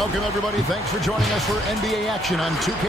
Welcome, everybody. Thanks for joining us for NBA action on 2K.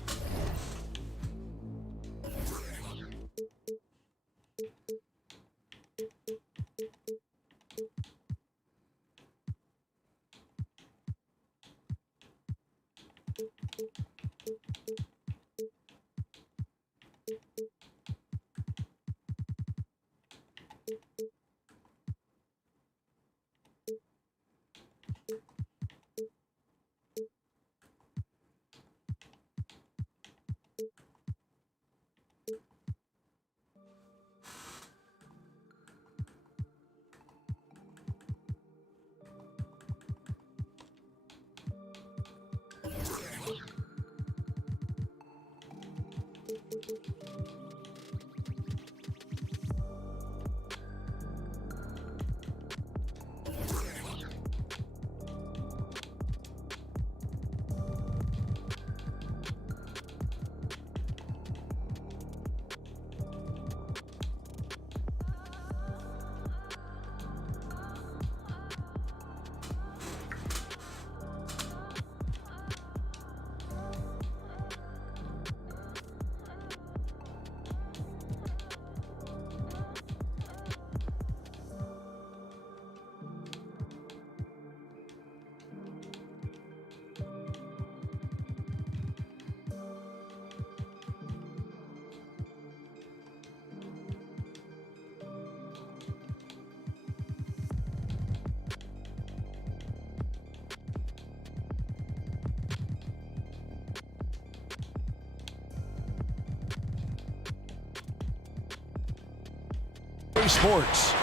Sports.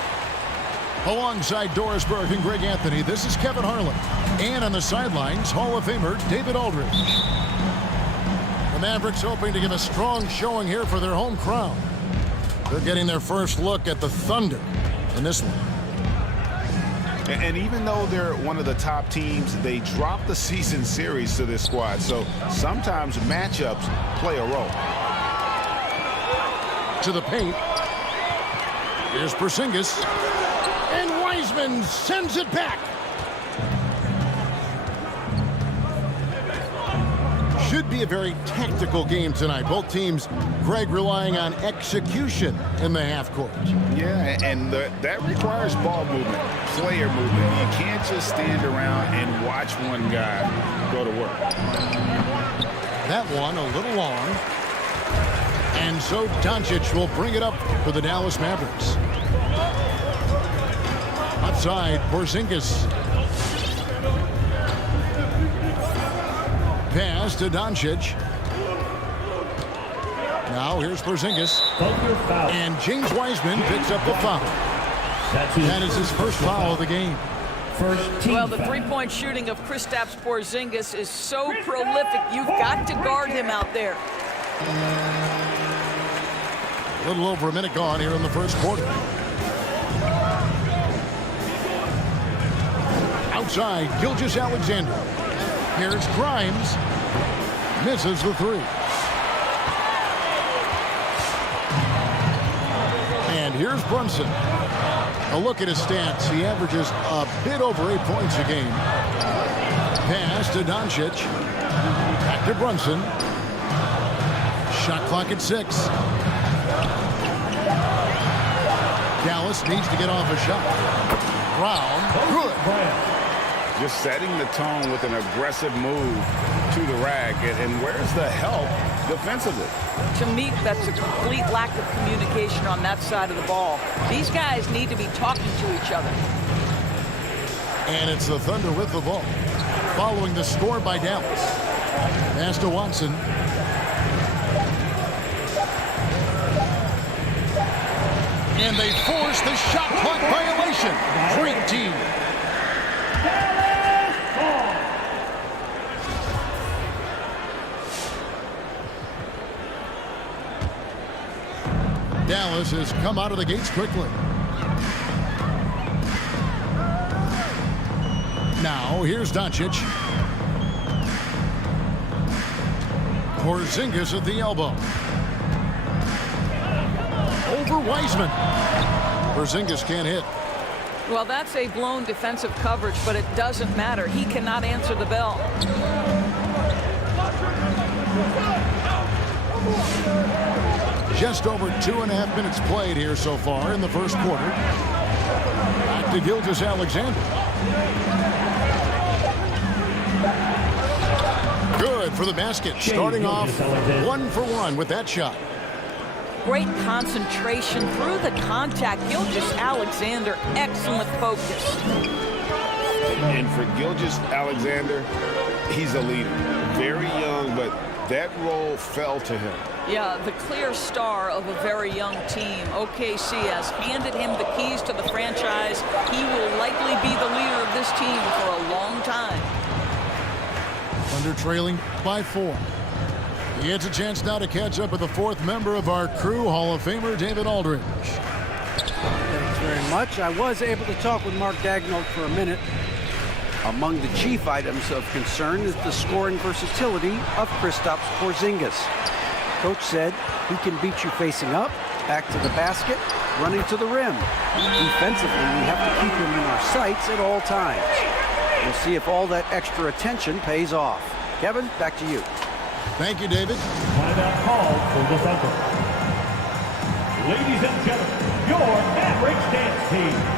Alongside Doris Burke and Greg Anthony, this is Kevin Harlan. And on the sidelines, Hall of Famer David Aldridge. The Mavericks hoping to give a strong showing here for their home crowd. They're getting their first look at the Thunder in this one. And even though they're one of the top teams, they dropped the season series to this squad. So sometimes matchups play a role. To the paint. Here's Porzingis, and Wiseman sends it back. Should be a very tactical game tonight. Both teams, Greg, relying on execution in the half court. Yeah, and that requires ball movement, player movement. You can't just stand around and watch one guy go to work. That one a little long. And so Doncic will bring it up for the Dallas Mavericks. Outside, Porzingis. Pass to Doncic. Now here's Porzingis. And James Wiseman picks up the foul. That is his first foul of the game. Well, the three-point shooting of Kristaps Porzingis is so prolific. You've got to guard him out there. A little over a minute gone here in the first quarter. Outside, Gilgeous-Alexander. Here's Grimes. Misses the three. And here's Brunson. A look at his stats. He averages a bit over 8 points a game. Pass to Doncic. Back to Brunson. Shot clock at 6. Dallas needs to get off a shot. Brown, good. Just setting the tone with an aggressive move to the rack. And where's the help defensively? To me, that's a complete lack of communication on that side of the ball. These guys need to be talking to each other. And it's the Thunder with the ball, following the score by Dallas. Pass to Watson. And they force the shot clock violation. Great team. Dallas has come out of the gates quickly. Now, here's Doncic. Porzingis at the elbow. Over Wiseman. Porzingis can't hit. Well, that's a blown defensive coverage, but it doesn't matter. He cannot answer the bell. Just over 2.5 minutes played here so far in the first quarter. Back to Gilgeous-Alexander. Good for the basket. Starting off 1 for 1 with that shot. Great concentration through the contact. Gilgeous-Alexander, excellent focus. And for Gilgeous-Alexander, he's a leader. Very young, but that role fell to him. Yeah, the clear star of a very young team. OKC has handed him the keys to the franchise. He will likely be the leader of this team for a long time. Thunder trailing by 4. He gets a chance now to catch up with the fourth member of our crew, Hall of Famer David Aldridge. Thanks very much. I was able to talk with Mark Daigneault for a minute. Among the chief items of concern is the scoring versatility of Kristaps Porzingis. Coach said he can beat you facing up, back to the basket, running to the rim. Defensively, we have to keep him in our sights at all times. We'll see if all that extra attention pays off. Kevin, back to you. Thank you, David. Timeout called for the Thunder. Ladies and gentlemen, your Mavericks dance team.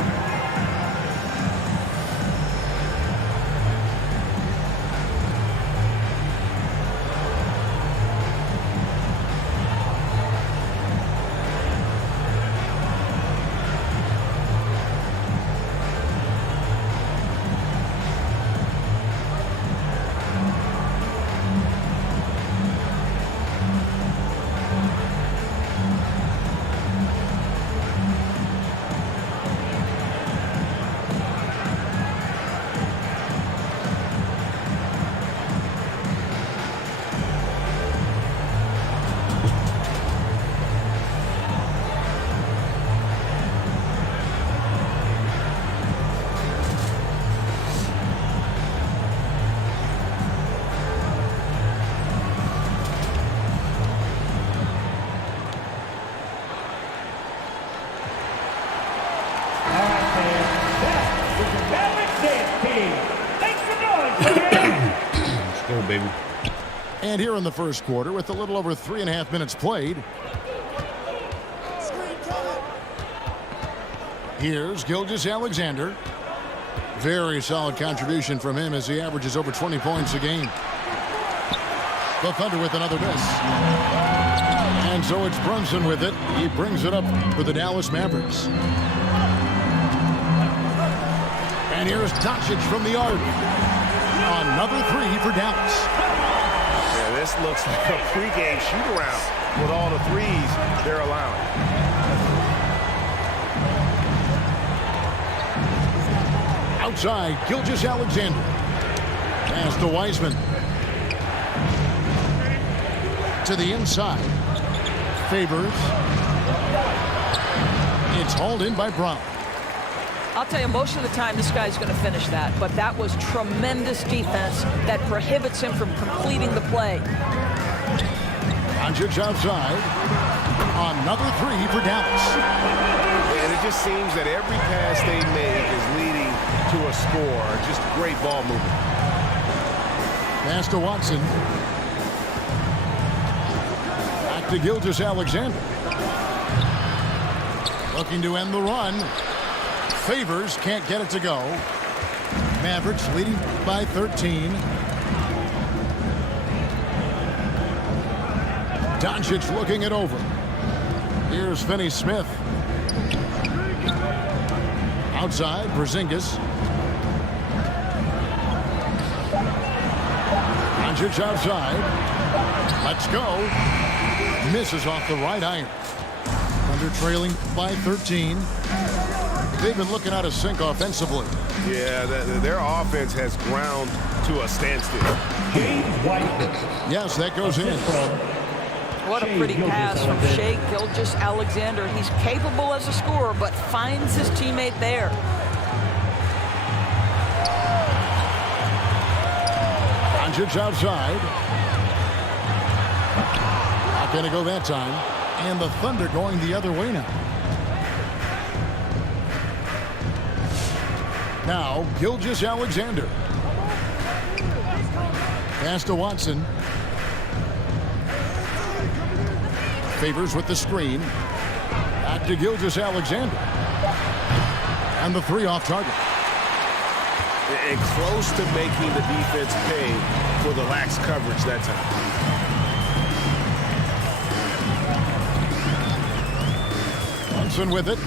Baby. And here in the first quarter, with a little over 3.5 minutes played, here's Gilgeous-Alexander. Very solid contribution from him as he averages over 20 points a game. The Thunder with another miss. And so it's Brunson with it. He brings it up for the Dallas Mavericks. And here's Doncic from the arc. Another 3 for Dallas. Yeah, this looks like a pregame shoot-around with all the threes they're allowing. Outside, Gilgeous-Alexander. Pass to Wiseman. To the inside. Favors. It's hauled in by Brown. I'll tell you, most of the time this guy's going to finish that, but that was tremendous defense that prohibits him from completing the play. Doncic outside. Another 3 for Dallas. And it just seems that every pass they make is leading to a score. Just great ball movement. Pass to Watson. Back to Gilgeous-Alexander. Looking to end the run. Favors can't get it to go. Mavericks leading by 13. Doncic looking it over. Here's Finney-Smith. Outside, Porzingis. Doncic outside. Let's go. Misses off the right iron. Thunder trailing by 13. They've been looking out of sync offensively. Yeah, their offense has ground to a standstill. James White. Yes, that goes in. What a pretty pass from Shai Gilgeous-Alexander. He's capable as a scorer, but finds his teammate there. Doncic outside. Not going to go that time. And the Thunder going the other way now. Now, Gilgeous-Alexander. Pass to Watson. Favors with the screen. Back to Gilgeous-Alexander. And the three off target. And close to making the defense pay for the lax coverage that time. Johnson with it.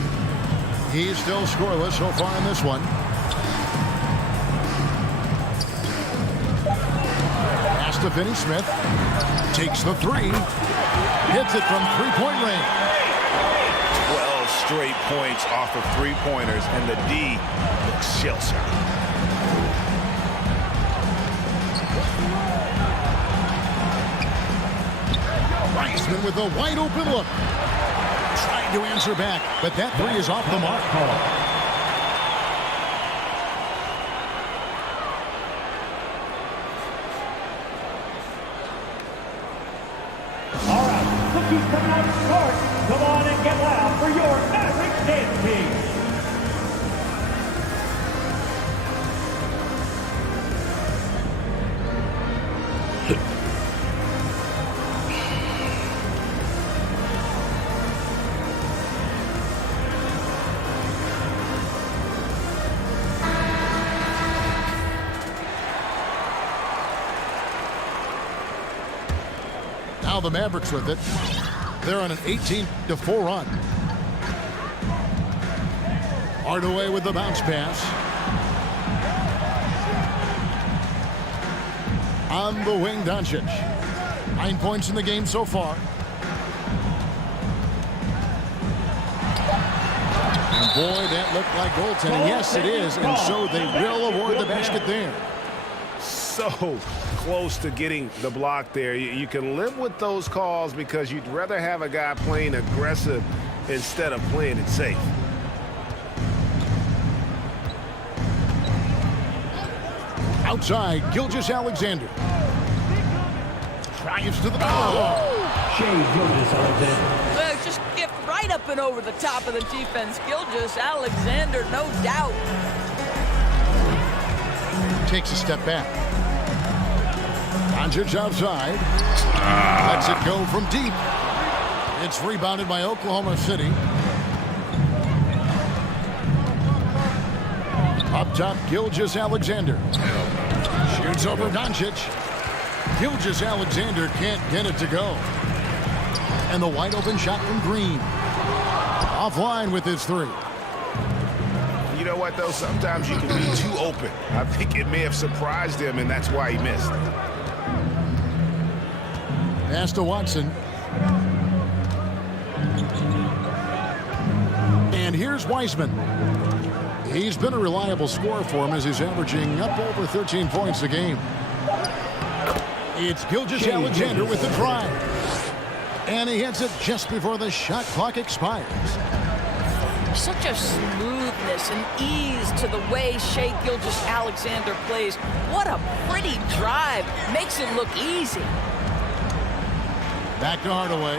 He's still scoreless so far in this one. Pass to Finney-Smith. Takes the three. Hits it from three-point range. 12 straight points off of three-pointers, and the D looks shell-shocked. Wiseman with a wide-open look. Trying to answer back, but that three is off the mark. All right, look who's coming out to start. Come on and get loud for your Mavericks dance team. Now the Mavericks with it. They're on an 18-4 run. Hardaway with the bounce pass. On the wing, Doncic. 9 points in the game so far. And boy, that looked like goaltending. Yes, it is. And so they will award the basket there. So close to getting the block there. You can live with those calls because you'd rather have a guy playing aggressive instead of playing it safe. Outside, Gilgeous-Alexander. Drives to the ball. Shai Gilgeous-Alexander. Just get right up and over the top of the defense. Gilgeous-Alexander, no doubt. Takes a step back. Doncic outside. Lets it go from deep. It's rebounded by Oklahoma City. Up top, Gilgeous-Alexander. Shoots over Doncic. Gilgeous-Alexander can't get it to go. And the wide open shot from Green. Offline with his three. You know what, though? Sometimes you can be too open. I think it may have surprised him, and that's why he missed. Pass to Watson. And here's Wiseman. He's been a reliable scorer for him as he's averaging up over 13 points a game. It's Gilgeous-Alexander with the drive. And he hits it just before the shot clock expires. Such a smoothness and ease to the way Shai Gilgeous-Alexander plays. What a pretty drive. Makes it look easy. Back to Hardaway.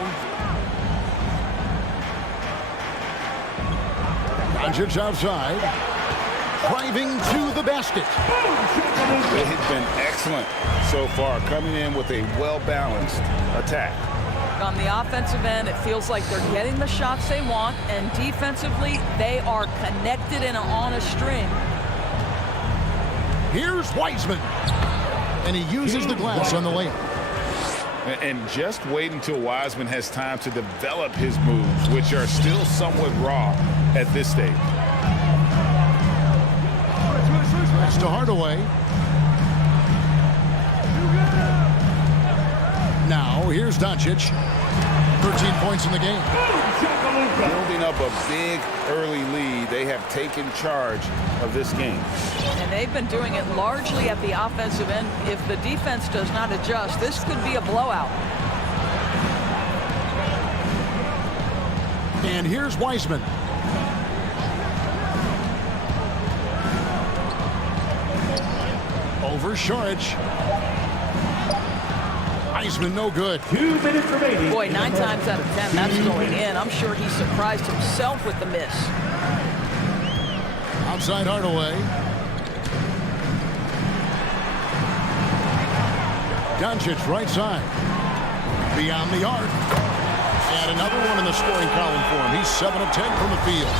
Doncic outside. Driving to the basket. They have been excellent so far, coming in with a well-balanced attack. On the offensive end, it feels like they're getting the shots they want, and defensively, they are connected and on a string. Here's Wiseman. And he uses the glass on the layup. And just wait until Wiseman has time to develop his moves, which are still somewhat raw at this stage. Pass to Hardaway. Now, here's Doncic. 13 points in the game. Building up a big early lead, they have taken charge of this game. And they've been doing it largely at the offensive end. If the defense does not adjust, this could be a blowout. And here's Wiseman. Over Saric. Wiseman no good. 2 minutes remaining. Boy, 9 times out of 10, that's going in. I'm sure he surprised himself with the miss. Outside Hardaway. Doncic right side. Beyond the arc. And another one in the scoring column for him. He's 7 of 10 from the field.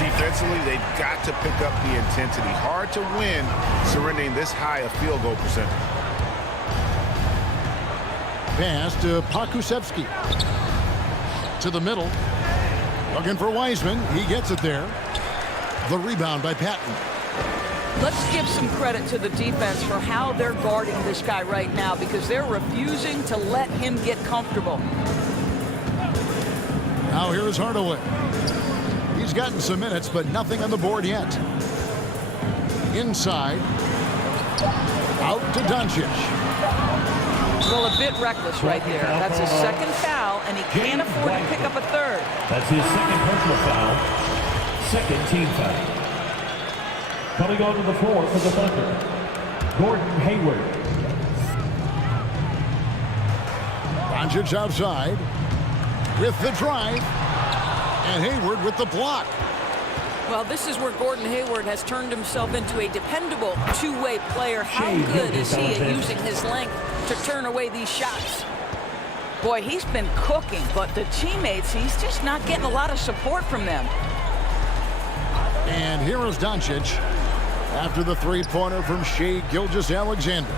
Defensively, they've got to pick up the intensity. Hard to win surrendering this high a field goal percentage. Pass to Pokusevski. To the middle. Looking for Wiseman. He gets it there. The rebound by Patton. Let's give some credit to the defense for how they're guarding this guy right now, because they're refusing to let him get comfortable. Now here is Hardaway. He's gotten some minutes, but nothing on the board yet. Inside. Out to Doncic. Well, a bit reckless right there. That's his second foul, and he can't afford to pick up a third. That's his second personal foul. Second team foul. Coming onto the floor for the Thunder, Gordon Hayward. Doncic outside with the drive. And Hayward with the block. Well, this is where Gordon Hayward has turned himself into a dependable two-way player. How good is he at using his length to turn away these shots? Boy, he's been cooking, but the teammates, he's just not getting a lot of support from them. And here is Doncic after the three-pointer from Shai Gilgeous-Alexander.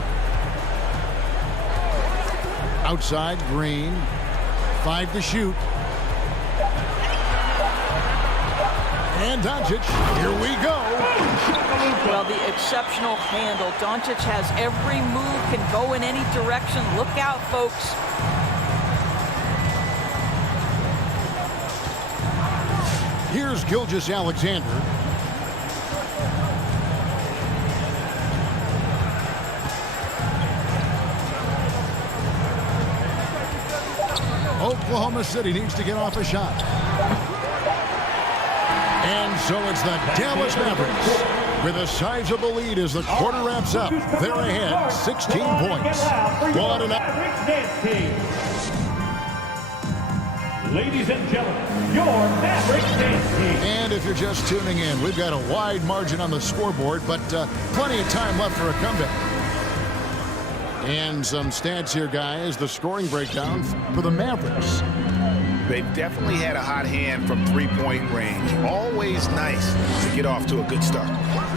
Outside, Green. 5 to shoot. And Doncic, here we go. Well, the exceptional handle. Doncic has every move, can go in any direction. Look out, folks. Here's Gilgeous-Alexander. Oklahoma City needs to get off a shot. And so it's the Dallas Mavericks with a sizable lead as the quarter wraps up. They're ahead 16 points. What an Ladies and gentlemen, your Mavericks dance team. And if you're just tuning in, we've got a wide margin on the scoreboard, but plenty of time left for a comeback. And some stats here, guys. The scoring breakdown for the Mavericks. They've definitely had a hot hand from three-point range. Always nice to get off to a good start.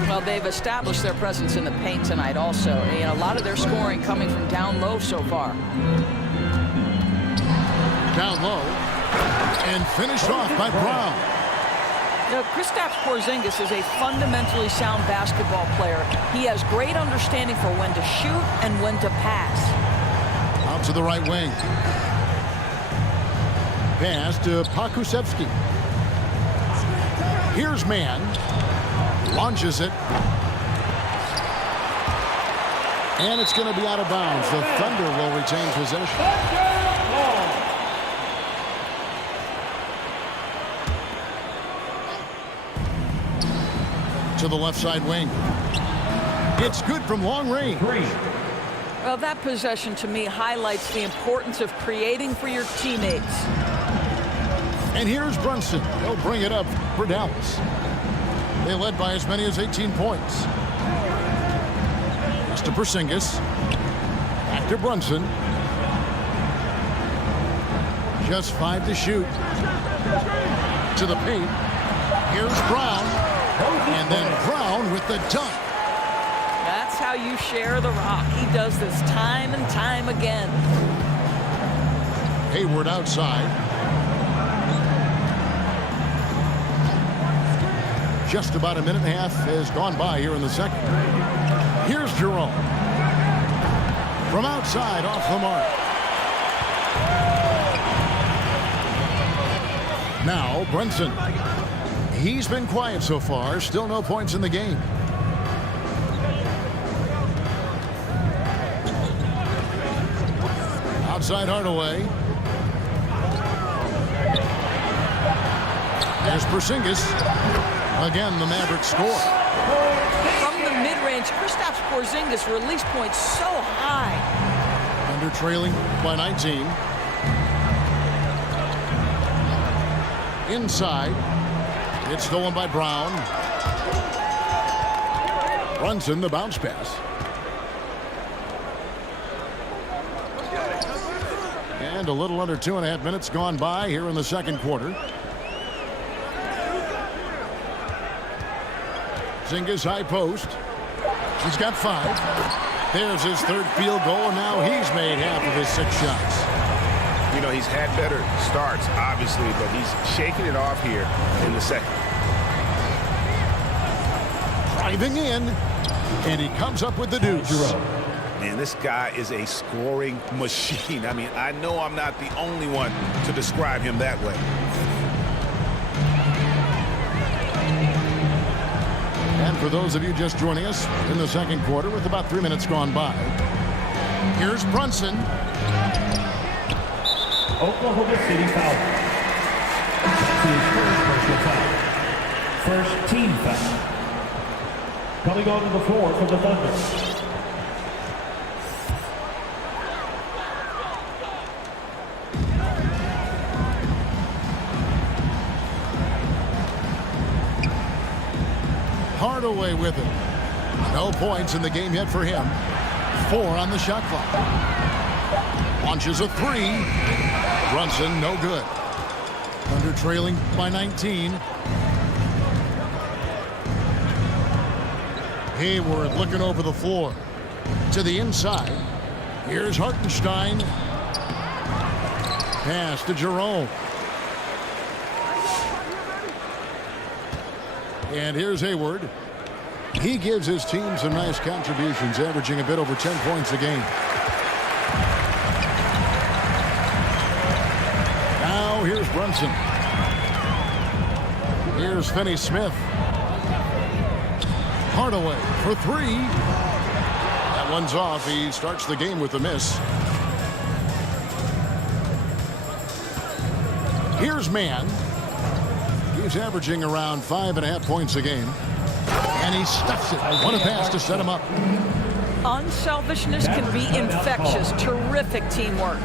Well, they've established their presence in the paint tonight also. And a lot of their scoring coming from down low so far. Down low. And finished off by Brown. Now, Kristaps Porzingis is a fundamentally sound basketball player. He has great understanding for when to shoot and when to pass. Out to the right wing. Pass to Pokusevski. Here's Mann. Launches it. And it's going to be out of bounds. The Thunder will retain possession. To the left side wing. It's good from long range. Well, that possession to me highlights the importance of creating for your teammates. And here's Brunson. He'll bring it up for Dallas. They led by as many as 18 points. Pass to Porzingis. Back to Brunson. Just 5 to shoot. To the paint. Here's Brown. And then Brown with the dunk. That's how you share the rock. He does this time and time again. Hayward outside. Just about a minute and a half has gone by here in the second. Here's Jerome. From outside, off the mark. Now Brunson. He's been quiet so far. Still no points in the game. Outside Hardaway. There's Porzingis. Again, the Mavericks score. From the mid-range, Kristaps Porzingis release points so high. Under trailing by 19. Inside. It's stolen by Brown. Brunson, the bounce pass. And a little under 2.5 minutes gone by here in the second quarter. Porzingis high post. He's got 5. There's his third field goal, and now he's made half of his 6 shots. You know, he's had better starts, obviously, but he's shaking it off here in the second. Driving in, and he comes up with the deuce. Man, this guy is a scoring machine. I mean, I know I'm not the only one to describe him that way. And for those of you just joining us in the second quarter with about 3 minutes gone by, here's Brunson. Oklahoma City foul. His first personal foul. First team foul. Coming onto the floor for the Thunder. Hardaway with it. No points in the game yet for him. 4 on the shot clock. Launches a 3. Brunson, no good. Thunder trailing by 19. Hayward looking over the floor. To the inside. Here's Hartenstein. Pass to Jerome. And here's Hayward. He gives his team some nice contributions, averaging a bit over 10 points a game. Now here's Brunson. Here's Finney-Smith. Hardaway for 3. That one's off. He starts the game with a miss. Here's Mann. He's averaging around 5.5 points a game. And he stuffs it. What a pass to set him up. Unselfishness can be infectious. Terrific teamwork.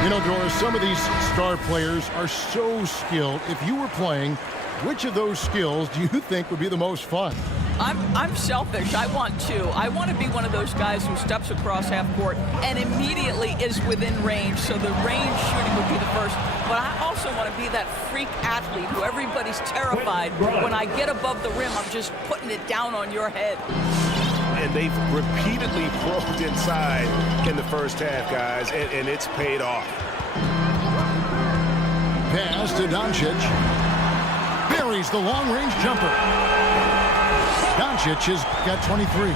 You know, Doris, some of these star players are so skilled. If you were playing, which of those skills do you think would be the most fun? I'm selfish. I want to. I want to be one of those guys who steps across half court and immediately is within range. So the range shooting would be the first. But I also want to be that freak athlete who everybody's terrified. When I get above the rim, I'm just putting it down on your head. And they've repeatedly probed inside in the first half, guys, and it's paid off. Pass to Doncic. Buries the long-range jumper. Doncic has got 23.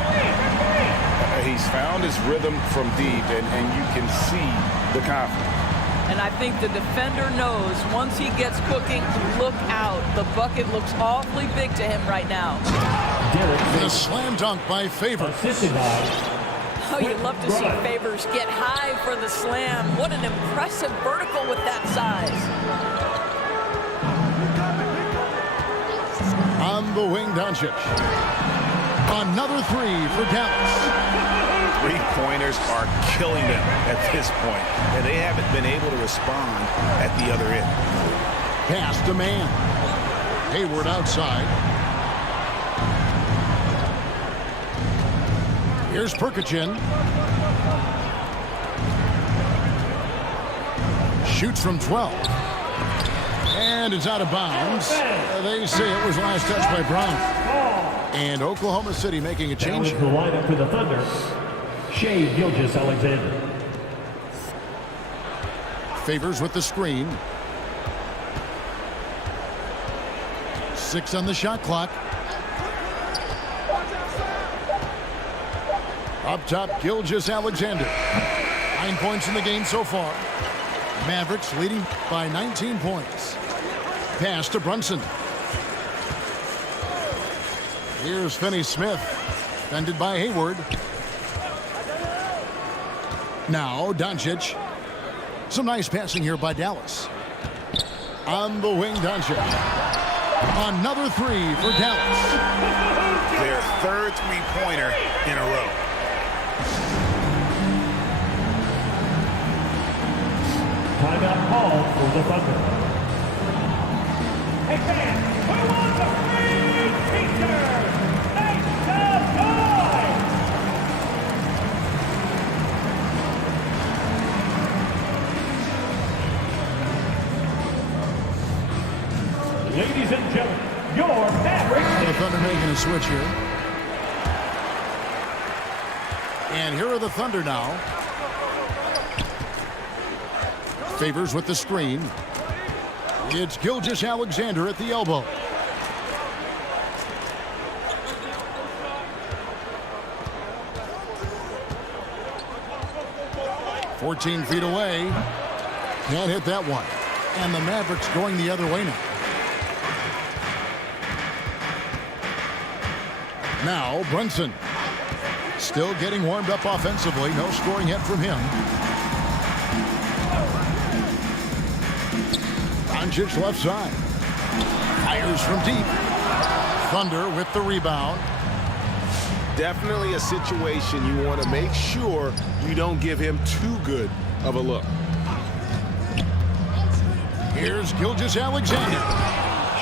He's found his rhythm from deep, and you can see the confidence. And I think the defender knows once he gets cooking, look out. The bucket looks awfully big to him right now. The slam dunk by Favors. Assisted by Oh, you love to see Favors get high for the slam. What an impressive vertical with that size. On the wing, Doncic. Another three for Dallas. Three-pointers are killing them at this point, and they haven't been able to respond at the other end. Pass to man. Hayward outside. Here's Perkichin. Shoots from 12. And it's out of bounds. They say it was last touched by Brown. And Oklahoma City making a change. The lineup for the Thunder. Shea Gilgeous-Alexander. Favors with the screen. 6 on the shot clock. Up top, Gilgeous-Alexander. 9 points in the game so far. Mavericks leading by 19 points. Pass to Brunson. Here's Finney-Smith. Defended by Hayward. Now Doncic. Some nice passing here by Dallas. On the wing, Doncic. Another three for Dallas. Their third three-pointer in a row. Timeout call for the Thunder. Hey fans, who wants a free t-shirt? Make some noise! Ladies and gentlemen, your Mavericks. The Thunder making a switch here. And here are the Thunder now. Favors with the screen. It's Gilgeous-Alexander at the elbow. "14 feet away. Can't hit that one. And the Mavericks going the other way now. Now Brunson. Still getting warmed up offensively. No scoring yet from him. Doncic left side. Fires from deep. Thunder with the rebound. Definitely a situation you want to make sure you don't give him too good of a look. Here's Gilgeous-Alexander.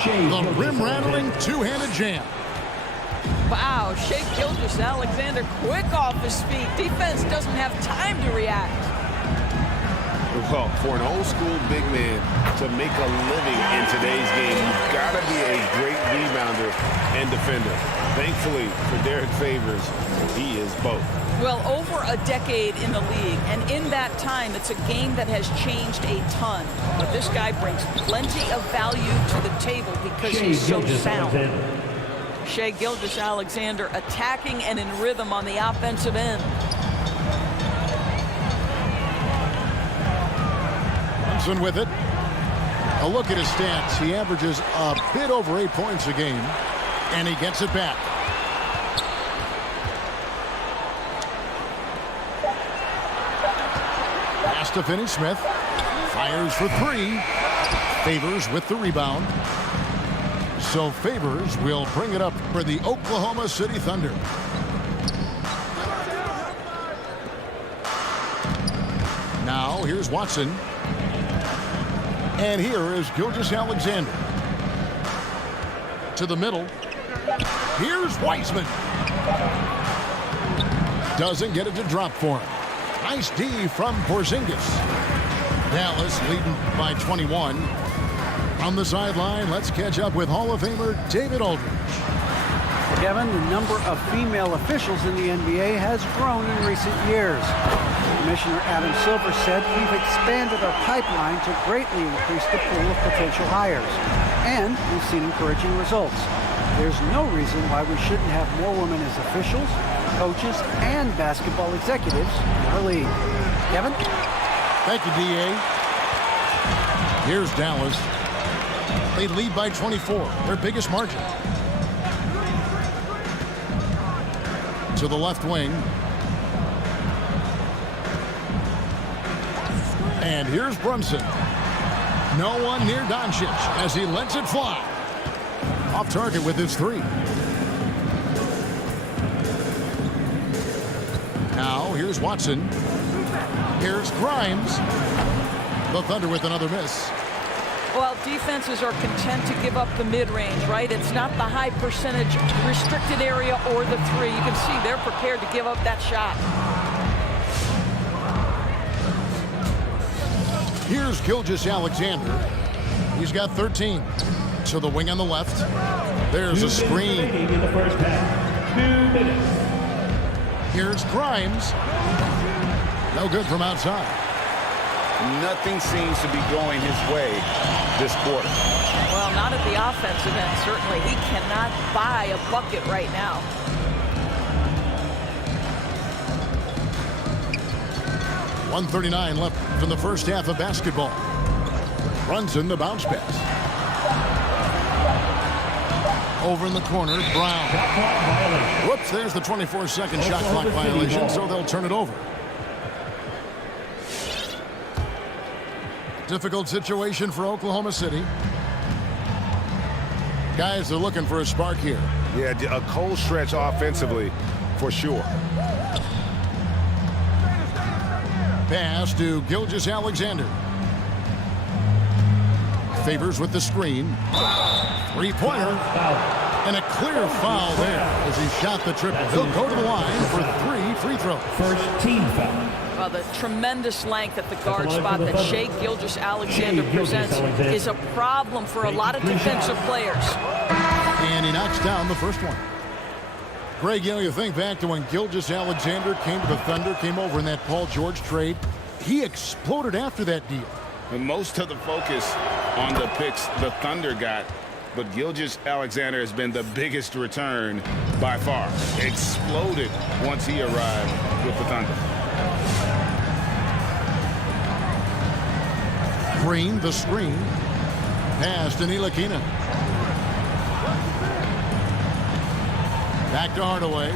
The rim-rattling two-handed jam. Wow, Shea Gilgeous-Alexander quick off his feet. Defense doesn't have time to react. Well, for an old-school big man to make a living in today's game, you've got to be a great rebounder and defender. Thankfully for Derek Favors, he is both. Well, over a decade in the league, and in that time, it's a game that has changed a ton. But this guy brings plenty of value to the table because he's so sound. Shea Gilgeous-Alexander attacking and in rhythm on the offensive end. Brunson with it. A look at his stats. He averages a bit over 8 points a game, and he gets it back. Pass to Finney-Smith. Fires for three. Favors with the rebound. So Favors will bring it up for the Oklahoma City Thunder. Now here's Watson. And here is Gilgeous-Alexander. To the middle. Here's Wiseman. Doesn't get it to drop for him. Nice D from Porzingis. Dallas leading by 21. On the sideline, let's catch up with Hall of Famer David Aldridge. Kevin, the number of female officials in the NBA has grown in recent years. Commissioner Adam Silver said, "We've expanded our pipeline to greatly increase the pool of potential hires, and we've seen encouraging results. There's no reason why we shouldn't have more women as officials, coaches, and basketball executives in our league." Kevin? Thank you, D.A. Here's Dallas. They lead by 24, their biggest margin. To the left wing. And here's Brunson. No one near Doncic as he lets it fly. Off target with his three. Now here's Watson. Here's Grimes. The Thunder with another miss. Well, defenses are content to give up the mid-range, right? It's not the high percentage restricted area or the three. You can see they're prepared to give up that shot. Here's Gilgeous-Alexander. He's got 13. To the wing on the left. There's a screen. In the first half. 2 minutes. Here's Grimes. No good from outside. Nothing seems to be going his way this quarter. Well, not at the offensive end, certainly. He cannot buy a bucket right now. .139 left from the first half of basketball. Brunson, the bounce pass. Over in the corner, Brown. Whoops, there's the 24-second shot clock violation, so they'll turn it over. Difficult situation for Oklahoma City. Guys are looking for a spark here. Yeah, a cold stretch offensively, for sure. Pass to Gilgeous-Alexander. Favors with the screen. Three-pointer. And a clear foul there as he shot the triple. He'll go to the line for 3 free throws. First team foul. Well, the tremendous length at the guard spot that Shai Gilgeous-Alexander presents is a problem for a lot of defensive players. And he knocks down the first one. Greg, you know, you think back to when Gilgeous-Alexander came to the Thunder, came over in that Paul George trade. He exploded after that deal. And most of the focus on the picks the Thunder got, but Gilgeous-Alexander has been the biggest return by far. Exploded once he arrived with the Thunder. Green, the screen. Pass to Ntilikina. Back to Hardaway.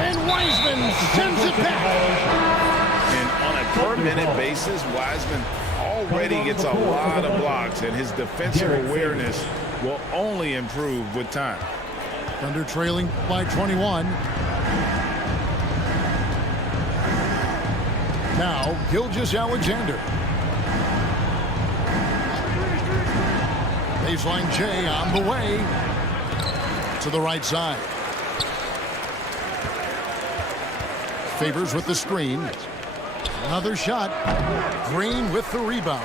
And Wiseman sends it back. And on a per-minute basis, Wiseman already gets a lot of blocks, and his defensive awareness will only improve with time. Thunder trailing by 21. Now, Gilgeous-Alexander. Baseline J on the way to the right side. Favors with the screen. Another shot. Green with the rebound.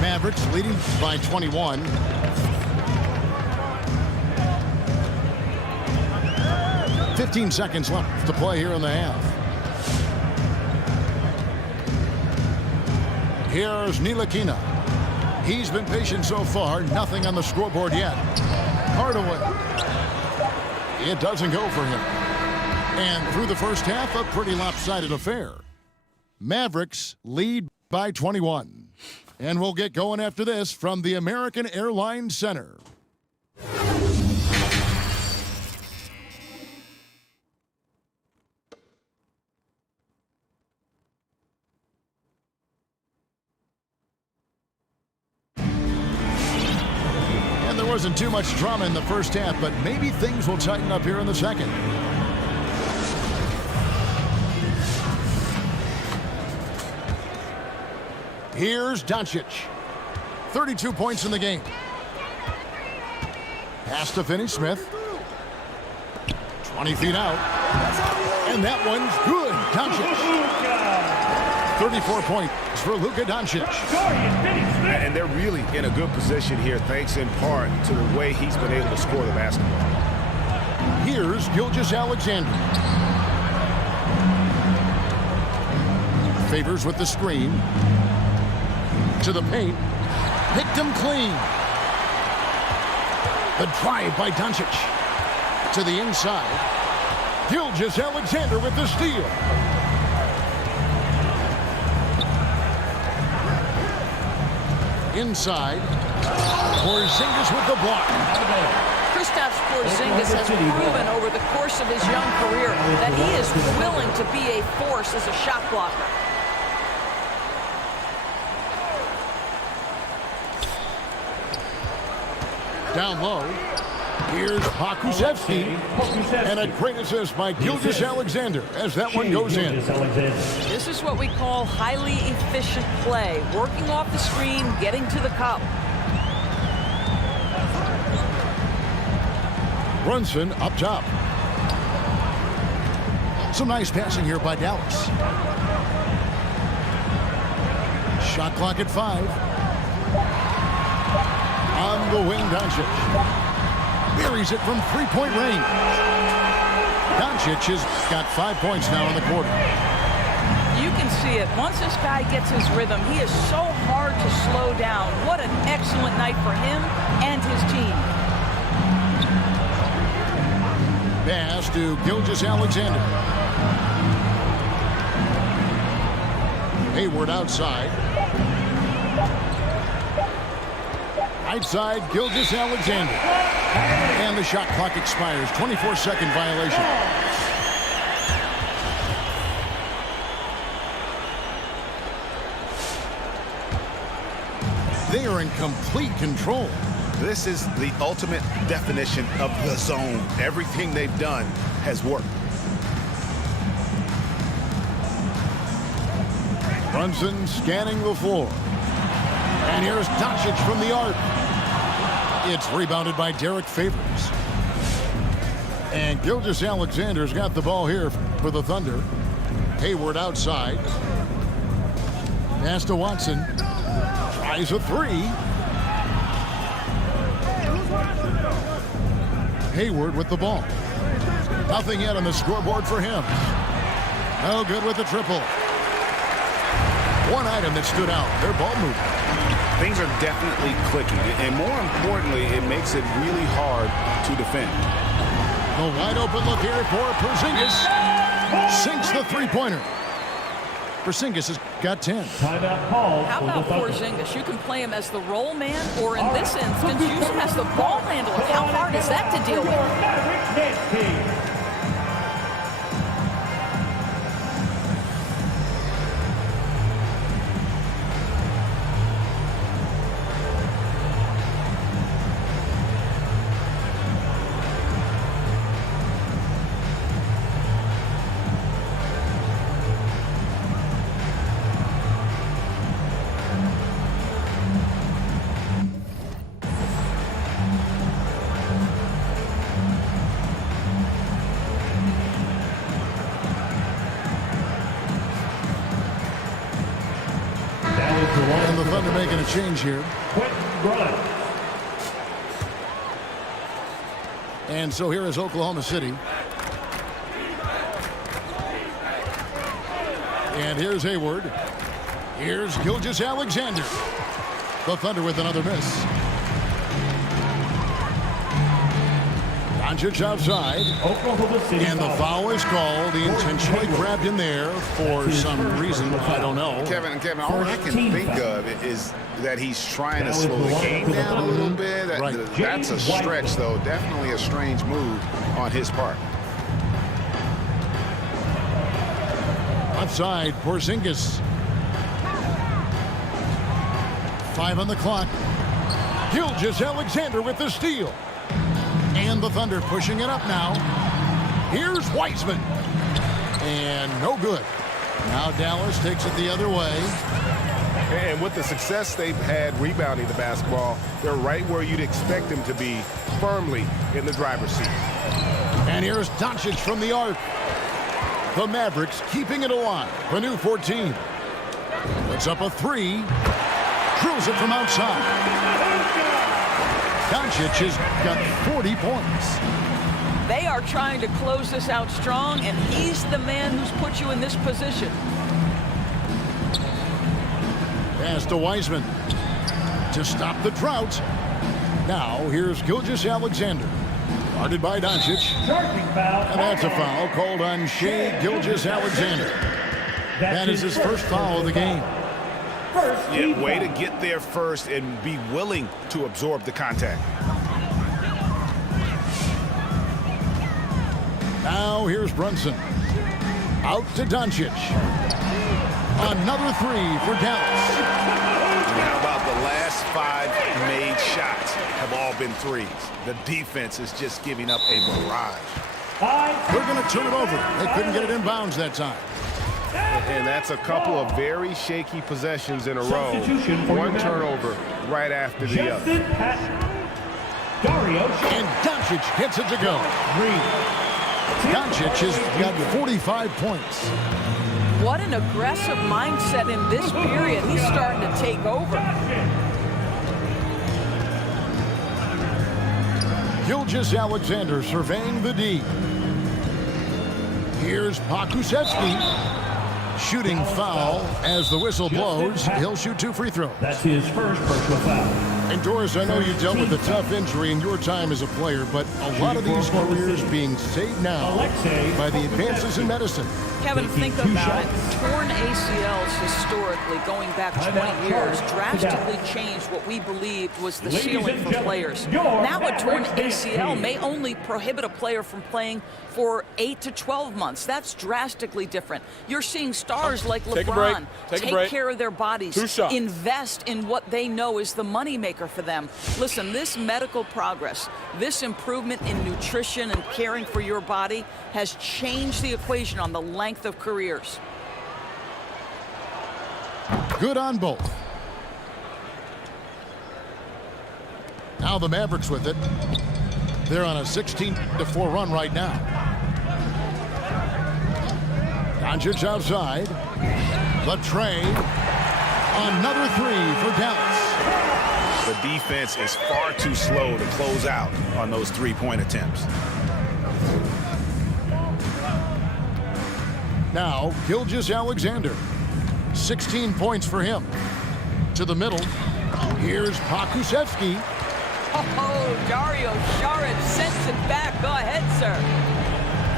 Mavericks leading by 21. "15 seconds left to play here in the half. Here's Ntilikina. He's been patient so far. Nothing on the scoreboard yet. Hardaway. It doesn't go for him. And through the first half, a pretty lopsided affair. Mavericks lead by 21. And we'll get going after this from the American Airlines Center. And there wasn't too much drama in the first half, but maybe things will tighten up here in the second. Here's Doncic. 32 points in the game. Pass to Finney-Smith. 20 feet out. And that one's good. Doncic. 34 points for Luka Doncic. And they're really in a good position here, thanks in part to the way he's been able to score the basketball. Here's Gilgeous-Alexander. Favors with the screen. To the paint. Picked him clean. The drive by Doncic. To the inside. Gilgeous-Alexander with the steal. Inside. Porzingis with the block. Kristaps Porzingis has proven over the course of his young career that he is willing to be a force as a shot blocker. Down low. Here's Pokusevski. And a great assist by Gilgeous-Alexander as that one goes in. This is what we call highly efficient play. Working off the screen, getting to the cup. Brunson up top. Some nice passing here by Dallas. Shot clock at 5. On the wing, Doncic. Buries it from three-point range. Doncic has got 5 points now in the quarter. You can see it. Once this guy gets his rhythm, he is so hard to slow down. What an excellent night for him and his team. Pass to Gilgeous-Alexander. Hayward outside. Right side, Gilgeous-Alexander. And the shot clock expires. 24-second violation. They are in complete control. This is the ultimate definition of the zone. Everything they've done has worked. Brunson scanning the floor. And here's Doncic from the arc. It's rebounded by Derek Favors. And Gilgeous-Alexander's got the ball here for the Thunder. Hayward outside. Pass to Watson. Tries a three. Hayward with the ball. Nothing yet on the scoreboard for him. No good with the triple. One item that stood out, their ball movement. Things are definitely clicking, and more importantly, it makes it really hard to defend. The wide open look here for Porzingis. Sinks the three-pointer. Porzingis has got 10. Timeout call. How about Porzingis? You can play him as the roll man, or in this instance, use him as the ball handler. How hard is that to deal with? And the Thunder making a change here. And so here is Oklahoma City. And here's Hayward. Here's Gilgeous-Alexander. The Thunder with another miss. Doncic outside. Oklahoma City And the foul is called. He intentionally grabbed in there for some reason. I don't know. Kevin, all I can think of is that he's trying to slow the game down a little bit. That's a stretch, though. Definitely a strange move on his part. Outside, Porzingis. 5 on the clock. Gilgeous-Alexander with the steal. And the Thunder pushing it up now. Here's Wiseman. And no good. Now Dallas takes it the other way. And with the success they've had rebounding the basketball, they're right where you'd expect them to be, firmly in the driver's seat. And here's Doncic from the arc. The Mavericks keeping it alive. The new 14. Puts up a three. Drills it from outside. Doncic has got 40 points. They are trying to close this out strong, and he's the man who's put you in this position. Pass to Wiseman to stop the drought. Now here's Gilgeous-Alexander. Guarded by Doncic. Charging foul. And that's a foul called on Shai Gilgeous-Alexander. That is his first foul of the game. Yeah, way to get there first and be willing to absorb the contact. Now here's Brunson. Out to Doncic. Another three for Dallas. And how about the last 5 made shots have all been threes? The defense is just giving up a barrage. They're going to turn it over. They couldn't get it in bounds that time. And that's a couple of very shaky possessions in a row. One turnover right after the other. And Doncic gets it to go. Doncic has got 45 points. What an aggressive mindset in this period. He's starting to take over. Gilgeous-Alexander surveying the D. Here's Pokusevski. Shooting foul as the whistle blows. He'll shoot 2 free throws. That's his first personal foul. And Doris, I know you dealt with a tough injury in your time as a player, but a lot of these careers being saved now by the advances in medicine. Kevin, think about it. Torn ACLs historically, going back 20 years, drastically changed what we believed was the ceiling for players. Now a torn ACL may only prohibit a player from playing for 8 to 12 months. That's drastically different. You're seeing stars like LeBron take care of their bodies, invest in what they know is the moneymaker for them. Listen, this medical progress, this improvement in nutrition and caring for your body has changed the equation on the length of careers. Good on both. Now the Mavericks with it. They're on a 16-4 run right now. Doncic outside. The trade. Another three for Dallas. The defense is far too slow to close out on those 3-point attempts. Now, Gilgeous-Alexander. 16 points for him. To the middle. Here's Pokusevski. Oh, Dario Saric sends it back. Go ahead, sir.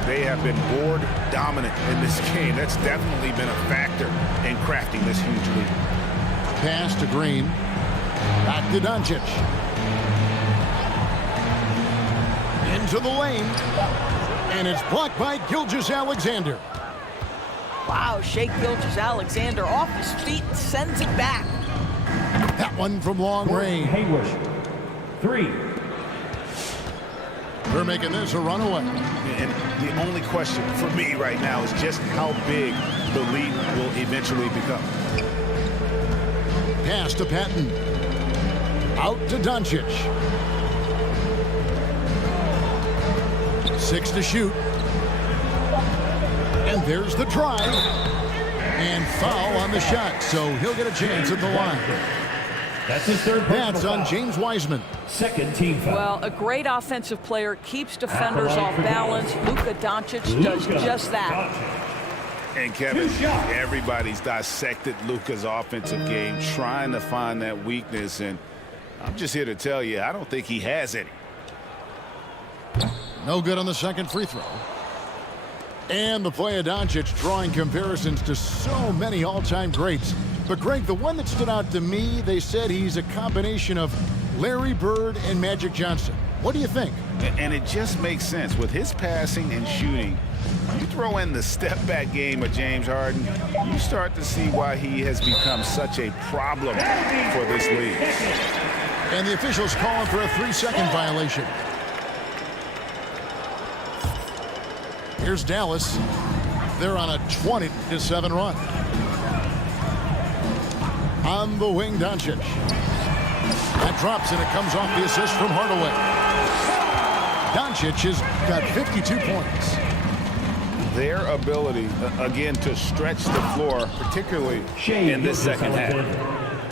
They have been board dominant in this game. That's definitely been a factor in crafting this huge lead. Pass to Green. Back to Doncic. Into the lane. And it's blocked by Gilgeous-Alexander. Wow, Shai Gilgeous-Alexander off his feet and sends it back. That one from long range. Hayward. 3. They're making this a runaway. And the only question for me right now is just how big the lead will eventually become. Pass to Patton. Out to Doncic. 6 to shoot. And there's the drive. And foul on the shot, so he'll get a chance at the line. That's his third personal That's foul. on James Wiseman. Second team foul. Well, a great offensive player keeps defenders off balance. Luka Doncic does just that. And Kevin, everybody's dissected Luka's offensive game, trying to find that weakness, and I'm just here to tell you, I don't think he has any. No good on the second free throw. And the play of Doncic drawing comparisons to so many all-time greats. But Greg, the one that stood out to me, they said he's a combination of Larry Bird and Magic Johnson. What do you think? And it just makes sense. With his passing and shooting, you throw in the step-back game of James Harden, you start to see why he has become such a problem for this league. And the officials calling for a 3-second violation. Here's Dallas. They're on a 20-7 run. On the wing, Doncic. That drops, and it comes off the assist from Hardaway. Doncic has got 52 points. Their ability, again, to stretch the floor, particularly in this second half.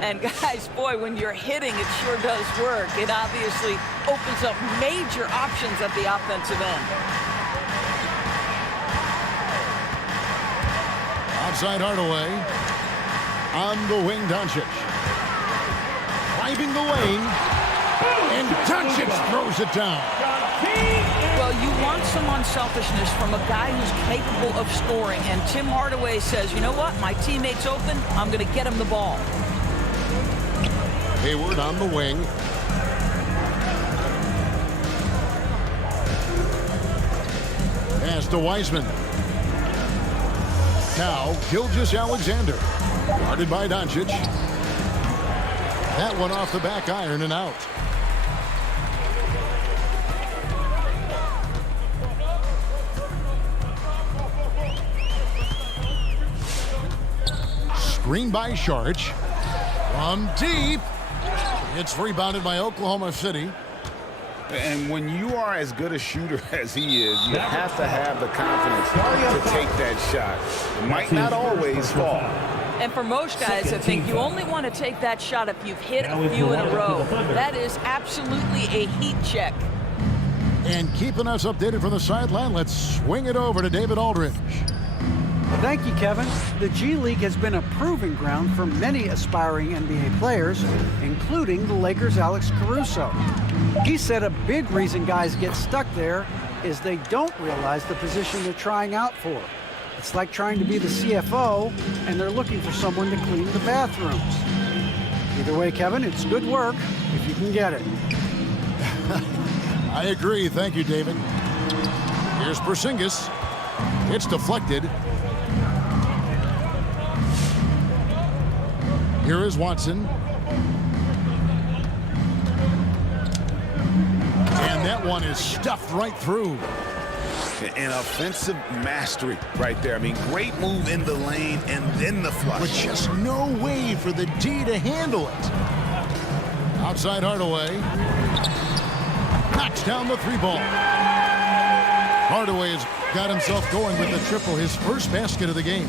And guys, boy, when you're hitting, it sure does work. It obviously opens up major options at the offensive end. Outside Hardaway. On the wing, Doncic. Driving the lane. And Doncic throws it down. Well, you want some unselfishness from a guy who's capable of scoring. And Tim Hardaway says, you know what? My teammate's open. I'm going to get him the ball. Hayward on the wing. Pass to Wiseman. Now, Gilgeous-Alexander. Guarded by Doncic. That one off the back iron and out. Screen by Sharch. From deep. It's rebounded by Oklahoma City. And when you are as good a shooter as he is, you have to have the confidence to take that shot. It might not always fall. And for most guys, I think you only want to take that shot if you've hit a few in a row. That is absolutely a heat check. And keeping us updated from the sideline, let's swing it over to David Aldridge. Thank you, Kevin. The G League has been a proving ground for many aspiring NBA players, including the Lakers' Alex Caruso. He said a big reason guys get stuck there is they don't realize the position they're trying out for. It's like trying to be the CFO, and they're looking for someone to clean the bathrooms. Either way, Kevin, it's good work if you can get it. I agree. Thank you, David. Here's Porzingis. It's deflected. Here is Watson. And that one is stuffed right through. An offensive mastery right there. I mean, great move in the lane and then the flush. With just no way for the D to handle it. Outside Hardaway. Knocks down the three ball. Hardaway has got himself going with the triple, his first basket of the game.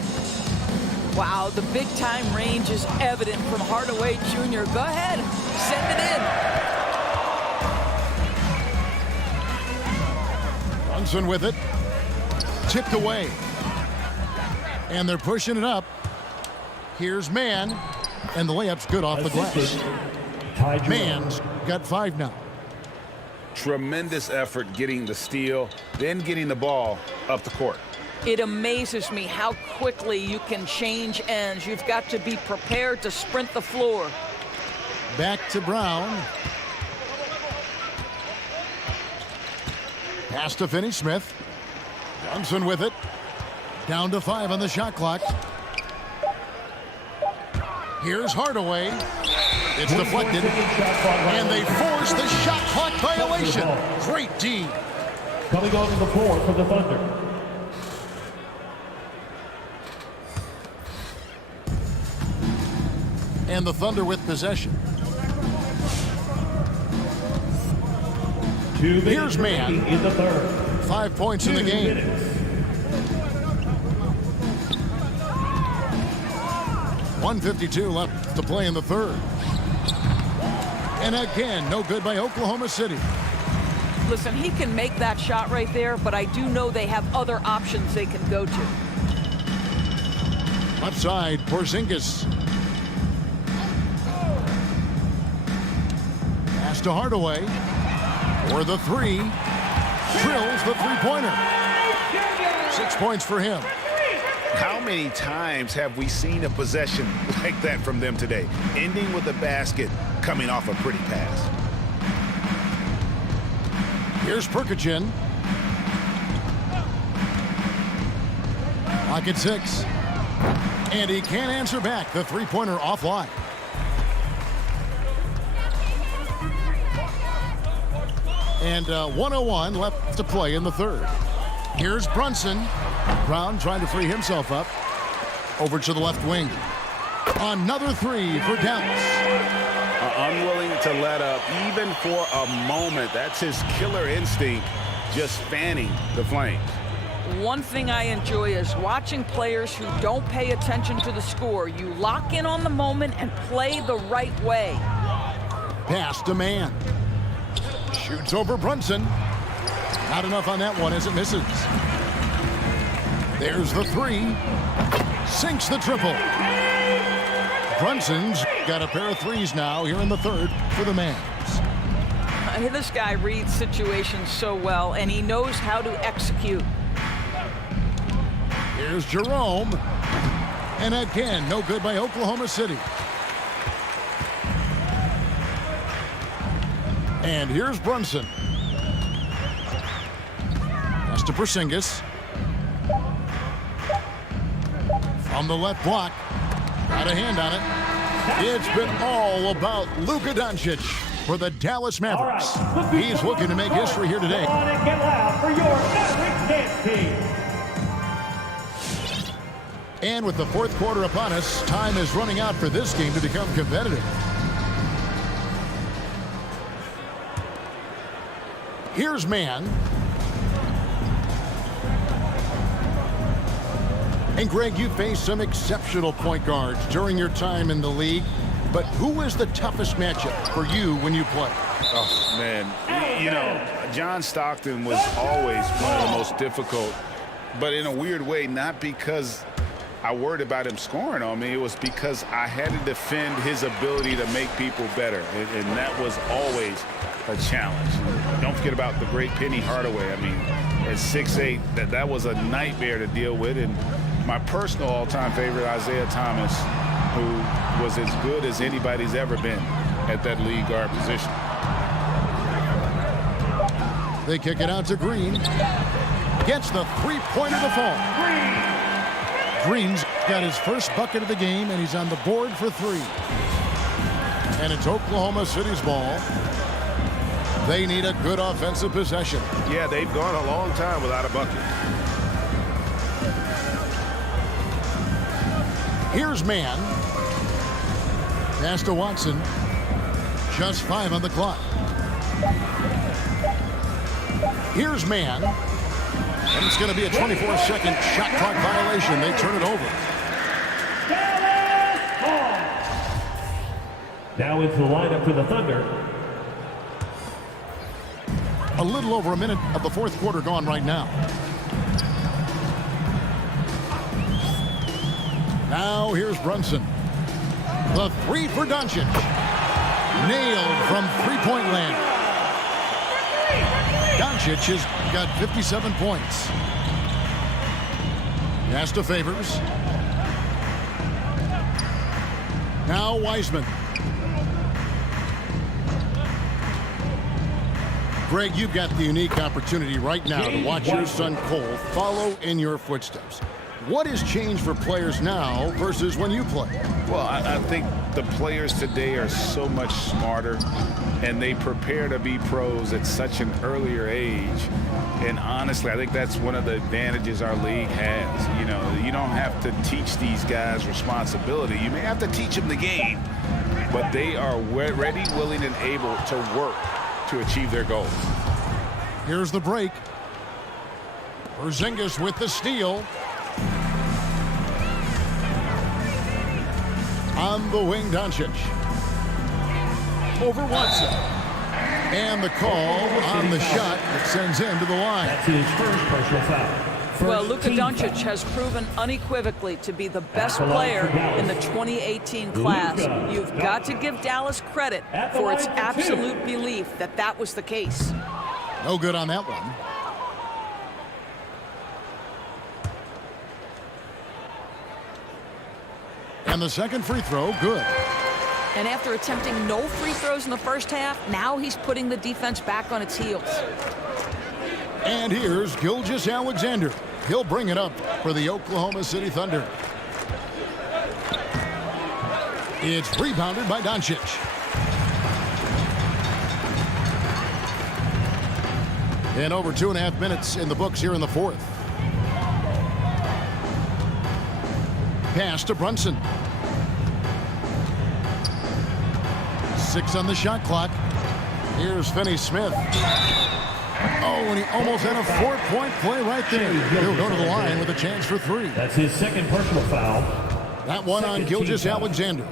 Wow, the big-time range is evident from Hardaway Jr. Go ahead, send it in. Brunson with it. Tipped away. And they're pushing it up. Here's Mann. And the layup's good off the glass. Mann's got 5 now. Tremendous effort getting the steal, then getting the ball up the court. It amazes me how quickly you can change ends. You've got to be prepared to sprint the floor. Back to Brown. Pass to Finney-Smith. Johnson with it. Down to 5 on the shot clock. Here's Hardaway. It's deflected. And they force the shot clock violation. Great D. Coming on to the floor for the Thunder. And the Thunder with possession. Here's Mann. In the third. 5 points in the game. 1:52 left to play in the third. And again, no good by Oklahoma City. Listen, he can make that shot right there, but I do know they have other options they can go to. Left side, Porzingis. Pass to Hardaway. For the 3. Drills the three-pointer. 6 points for him. How many times have we seen a possession like that from them today? Ending with a basket, coming off a pretty pass. Here's Perkichin. Lock at 6. And he can't answer back. The three-pointer offline. And 1:01 left to play in the third. Here's Brunson. Brown trying to free himself up. Over to the left wing. Another 3 for Dallas. Unwilling to let up even for a moment. That's his killer instinct, just fanning the flames. One thing I enjoy is watching players who don't pay attention to the score. You lock in on the moment and play the right way. Pass to Mann. Shoots over Brunson. Not enough on that one as it misses. There's the 3. Sinks the triple. Brunson's got a pair of 3s now here in the third for the Mavs. This guy reads situations so well, and he knows how to execute. Here's Jerome. And again, no good by Oklahoma City. And here's Brunson. Pass to Porzingis. From the left block. Got a hand on it. It's been all about Luka Doncic for the Dallas Mavericks. He's looking to make history here today. Come on and get loud for your Mavericks dance team. And with the fourth quarter upon us, time is running out for this game to become competitive. Here's Mann. And Greg, you faced some exceptional point guards during your time in the league, but who is the toughest matchup for you when you play? Oh, man. You know, John Stockton was always one of the most difficult, but in a weird way, not because I worried about him scoring on me. It was because I had to defend his ability to make people better, and that was always a challenge. Don't forget about the great Penny Hardaway. I mean, at 6'8", that was a nightmare to deal with. And my personal all-time favorite, Isaiah Thomas, who was as good as anybody's ever been at that lead guard position. They kick it out to Green. Gets the three-pointer to fall. Green's got his first bucket of the game, and he's on the board for three. And it's Oklahoma City's ball. They need a good offensive possession. Yeah, they've gone a long time without a bucket. Here's Mann. Pass to Watson. Just 5 on the clock. Here's Mann. And it's going to be a 24-second shot clock violation. They turn it over. Now into the lineup for the Thunder. A little over a minute of the fourth quarter gone right now. Now here's Brunson. The three for Doncic. Nailed from three-point land. Doncic has got 57 points. Pass to Favors. Now Wiseman. Greg, you've got the unique opportunity right now to watch your son Cole follow in your footsteps. What has changed for players now versus when you played? Well, I think the players today are so much smarter, and they prepare to be pros at such an earlier age. And honestly, I think that's one of the advantages our league has. You know, you don't have to teach these guys responsibility. You may have to teach them the game, but they are ready, willing, and able to work to achieve their goals. Here's the break. Porzingis with the steal. On the wing, Doncic. Over Watson. And the call on the shot that sends him to the line. That's his first personal foul. Well, Luka Doncic has proven unequivocally to be the best player in the 2018 class. You've got to give Dallas credit for its absolute belief that that was the case. No good on that one. And the second free throw, good. And after attempting no free throws in the first half, now he's putting the defense back on its heels. And here's Gilgeous-Alexander. He'll bring it up for the Oklahoma City Thunder. It's rebounded by Doncic. And over 2.5 minutes in the books here in the fourth. Pass to Brunson. 6 on the shot clock. Here's Finney-Smith. Oh, and he almost had a 4-point play right there. He'll go to the line with a chance for 3. That's his second personal foul. That one on Gilgeous-Alexander.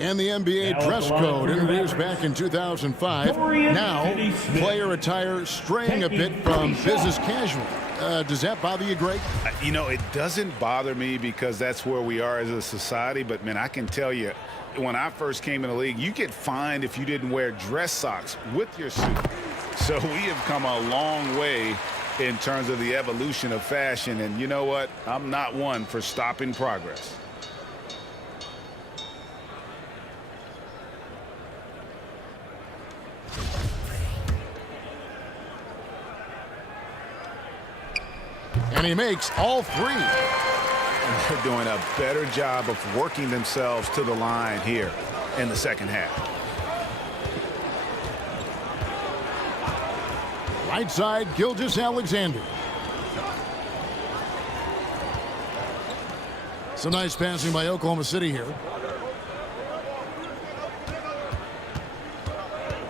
And the NBA dress code introduced back in 2005. Now, player attire straying a bit from business casual. Does that bother you, Greg? You know, it doesn't bother me because that's where we are as a society. But, man, I can tell you, when I first came in the league, you get fined if you didn't wear dress socks with your suit. So we have come a long way in terms of the evolution of fashion. And you know what? I'm not one for stopping progress. And he makes all three. And they're doing a better job of working themselves to the line here in the second half. Right side, Gilgeous-Alexander. Some nice passing by Oklahoma City here.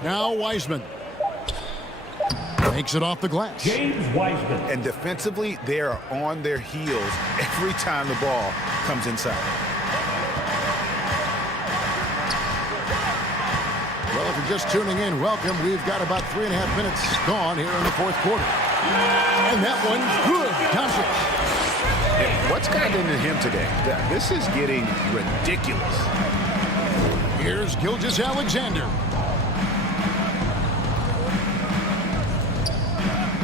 Now Wiseman. Makes it off the glass. James Wiseman. And defensively, they are on their heels every time the ball comes inside. Well, if you're just tuning in, welcome. We've got about 3.5 minutes gone here in the fourth quarter. And that one's good. Doncic. What's gotten into him today? This is getting ridiculous. Here's Gilgeous-Alexander.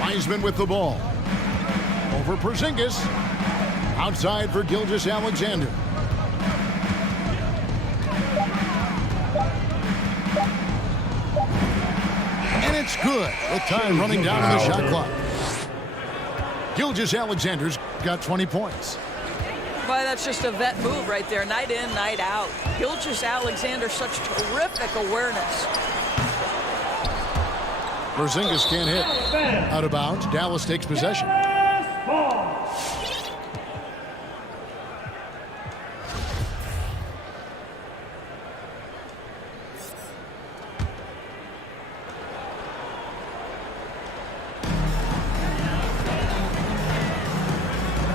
Wiseman with the ball. Over Porzingis. Outside for Gilgeous-Alexander. And it's good with time running down on the shot clock. Gilgeous-Alexander's got 20 points. Boy, that's just a vet move right there. Night in, night out. Gilgeous-Alexander, such terrific awareness. Porzingis can't hit. Out of bounds. Dallas takes possession.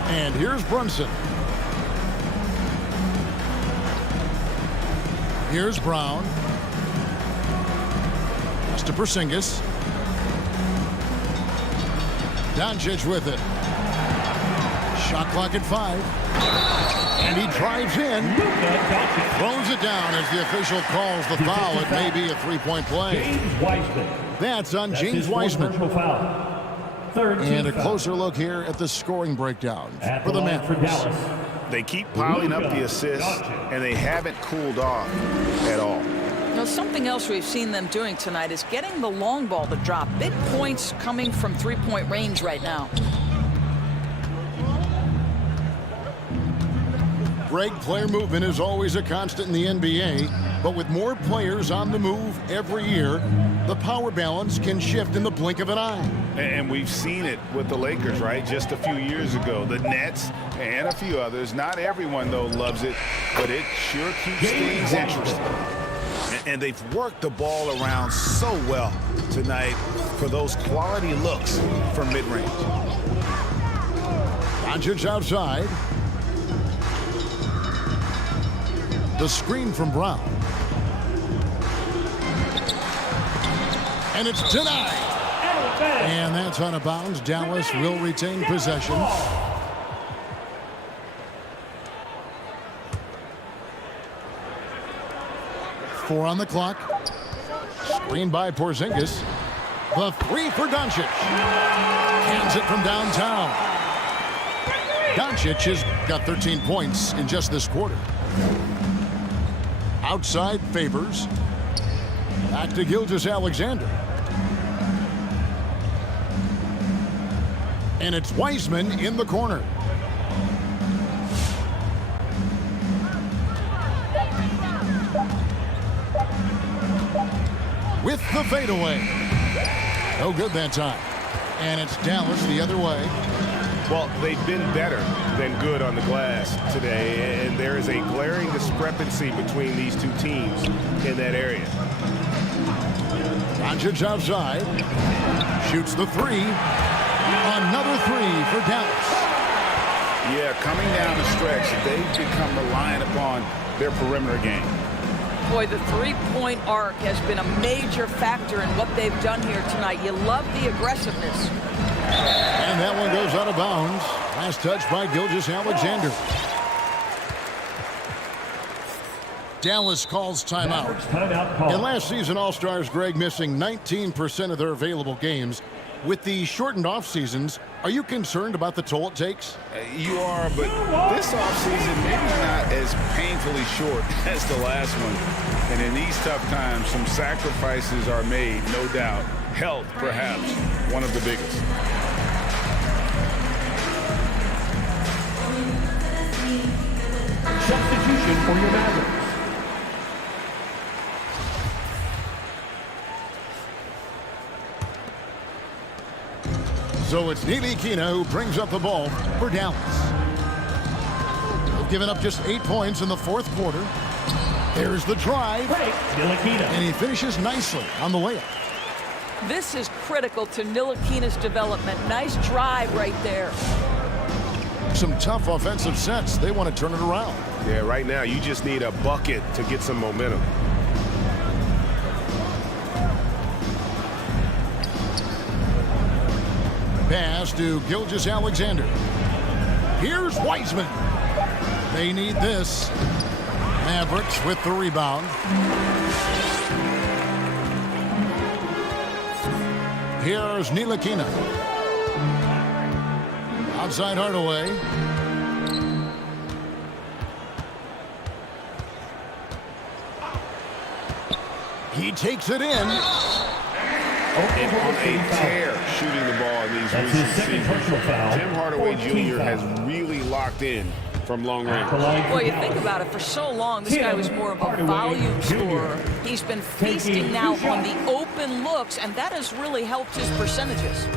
And here's Brunson. Here's Brown. Pass to Porzingis. Doncic with it. Shot clock at 5. And he drives in. Throws it down as the official calls the foul. It may be a three-point play. James Wiseman. That's on That's James his Wiseman. Third And a foul. closer look here at the scoring breakdown At for the line for Mavs. Dallas. They keep piling up the assists, and they haven't cooled off at all. Now, something else we've seen them doing tonight is getting the long ball to drop. Big points coming from three-point range right now. Greg, player movement is always a constant in the NBA, but with more players on the move every year, the power balance can shift in the blink of an eye. And we've seen it with the Lakers, right? Just a few years ago. The Nets and a few others. Not everyone, though, loves it, but it sure keeps things interesting. And they've worked the ball around so well tonight for those quality looks from mid-range. Doncic outside. The screen from Brown. And it's denied. And that's out of bounds. Dallas will retain possession. 4 on the clock. Screen by Porzingis. The 3 for Doncic. Hands it from downtown. Doncic has got 13 points in just this quarter. Outside Favors. Back to Gilgeous-Alexander. And it's Wiseman in the corner. With the fadeaway. No good that time. And it's Dallas the other way. Well, they've been better than good on the glass today, and there is a glaring discrepancy between these two teams in that area. Doncic outside. Shoots the 3. Another 3 for Dallas. Yeah, coming down the stretch, they've become reliant upon their perimeter game. Boy, the three-point arc has been a major factor in what they've done here tonight. You love the aggressiveness. And that one goes out of bounds. Last touch by Gilgeous-Alexander. Dallas calls timeout. And last season, All-Stars, Greg, missing 19% of their available games. With the shortened off seasons, are you concerned about the toll it takes? You are, but this offseason maybe not as painfully short as the last one. And in these tough times, some sacrifices are made, no doubt. Health, perhaps, one of the biggest. Substitution for your Mavericks. So it's Ntilikina who brings up the ball for Dallas. They've given up just 8 points in the fourth quarter. There's the drive. Ntilikina. And he finishes nicely on the layup. This is critical to Ntilikina's development. Nice drive right there. Some tough offensive sets. They want to turn it around. Yeah, right now you just need a bucket to get some momentum. Pass to Gilgeous-Alexander. Here's Wiseman. They need this. Mavericks with the rebound. Here's Ntilikina. Outside Hardaway. He takes it in. And on a tear shooting the ball in these recent seasons. Tim Hardaway Jr. has really locked in from long range. Boy, you think about it, for so long, this guy was more of a volume scorer. He's been feasting now on the open looks, and that has really helped his percentages.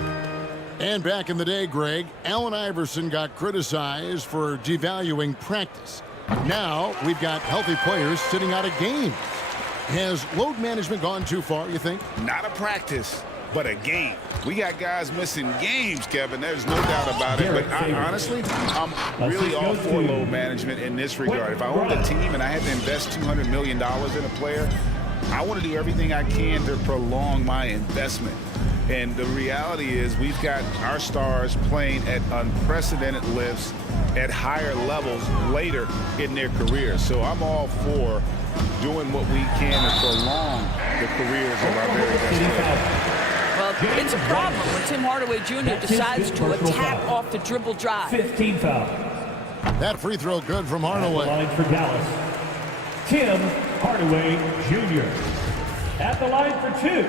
And back in the day, Greg, Allen Iverson got criticized for devaluing practice. Now we've got healthy players sitting out of games. Has load management gone too far, you think? Not a practice, but a game. We got guys missing games, Kevin. There's no doubt about it. But honestly, I'm really all for load management in this regard. If I owned a team and I had to invest $200 million in a player, I want to do everything I can to prolong my investment. And the reality is we've got our stars playing at unprecedented lifts at higher levels later in their careers. So I'm all for doing what we can to prolong the careers of our very best players. Well, it's a problem when Tim Hardaway Jr. decides to attack off the dribble drive. 15 foul. That free throw good from Hardaway. Line for Dallas. Tim Hardaway Jr. At the line for 2.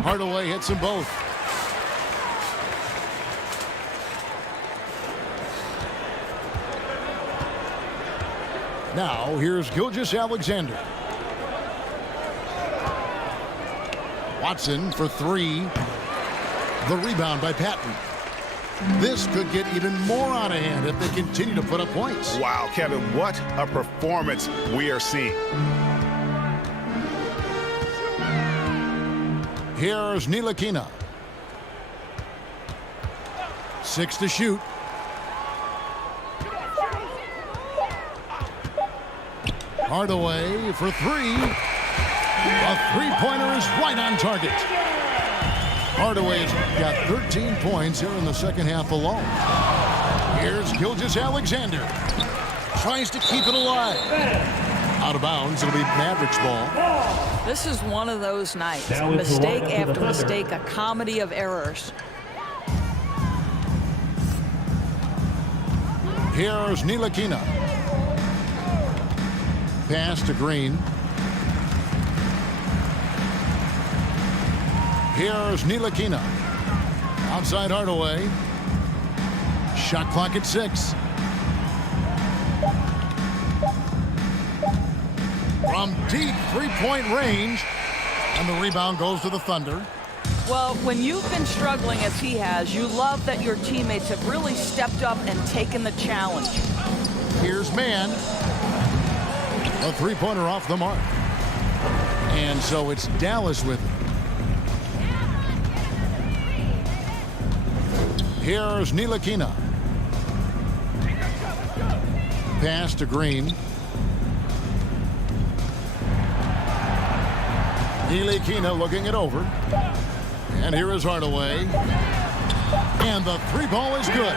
Hardaway hits them both. Now, here's Gilgeous-Alexander. Watson for 3. The rebound by Patton. This could get even more out of hand if they continue to put up points. Wow, Kevin, what a performance we are seeing. Here's Ntilikina. 6 to shoot. Hardaway for 3. A three-pointer is right on target. Hardaway's got 13 points here in the second half alone. Here's Gilgeous-Alexander. Tries to keep it alive. Out of bounds. It'll be Mavericks ball. This is one of those nights. Mistake after mistake, a comedy of errors. Here's Ntilikina. Pass to Green. Here's Ntilikina. Outside Hardaway. Shot clock at 6. From deep three-point range. And the rebound goes to the Thunder. Well, when you've been struggling as he has, you love that your teammates have really stepped up and taken the challenge. Here's Mann. A three-pointer off the mark. And so it's Dallas with it. Here's Ntilikina. Pass to Green. Neely Kina looking it over. And here is Hardaway. And the three ball is good.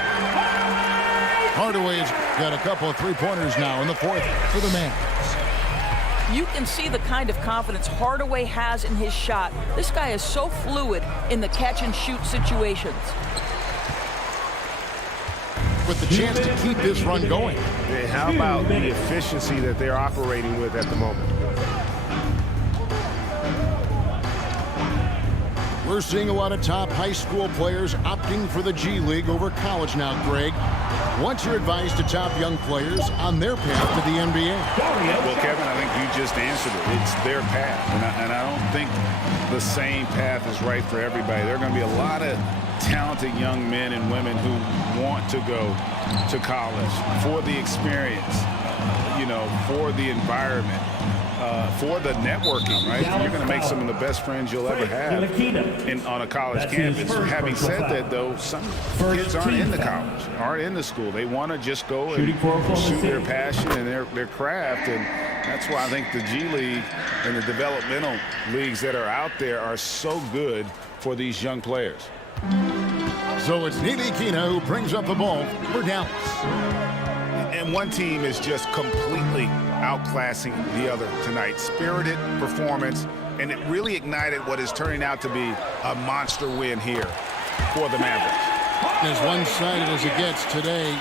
Hardaway's got a couple of three-pointers now in the fourth for the Mavs. You can see the kind of confidence Hardaway has in his shot. This guy is so fluid in the catch-and-shoot situations. With the chance to keep this run going. And how about the efficiency that they're operating with at the moment? We're seeing a lot of top high school players opting for the G League over college now, Greg. What's your advice to top young players on their path to the NBA? Well, Kevin, I think you just answered it. It's their path, and I don't think the same path is right for everybody. There are going to be a lot of talented young men and women who want to go to college for the experience, for the environment. For the networking, right? You're going to make some of the best friends you'll ever have on a college campus. Having said that, though, some kids aren't into college, aren't into school. They want to just go and pursue their passion and their craft, and that's why I think the G League and the developmental leagues that are out there are so good for these young players. So it's Neely Kina who brings up the ball for Dallas. And one team is just completely outclassing the other tonight. Spirited performance, and it really ignited what is turning out to be a monster win here for the Mavericks. As one-sided as it gets today,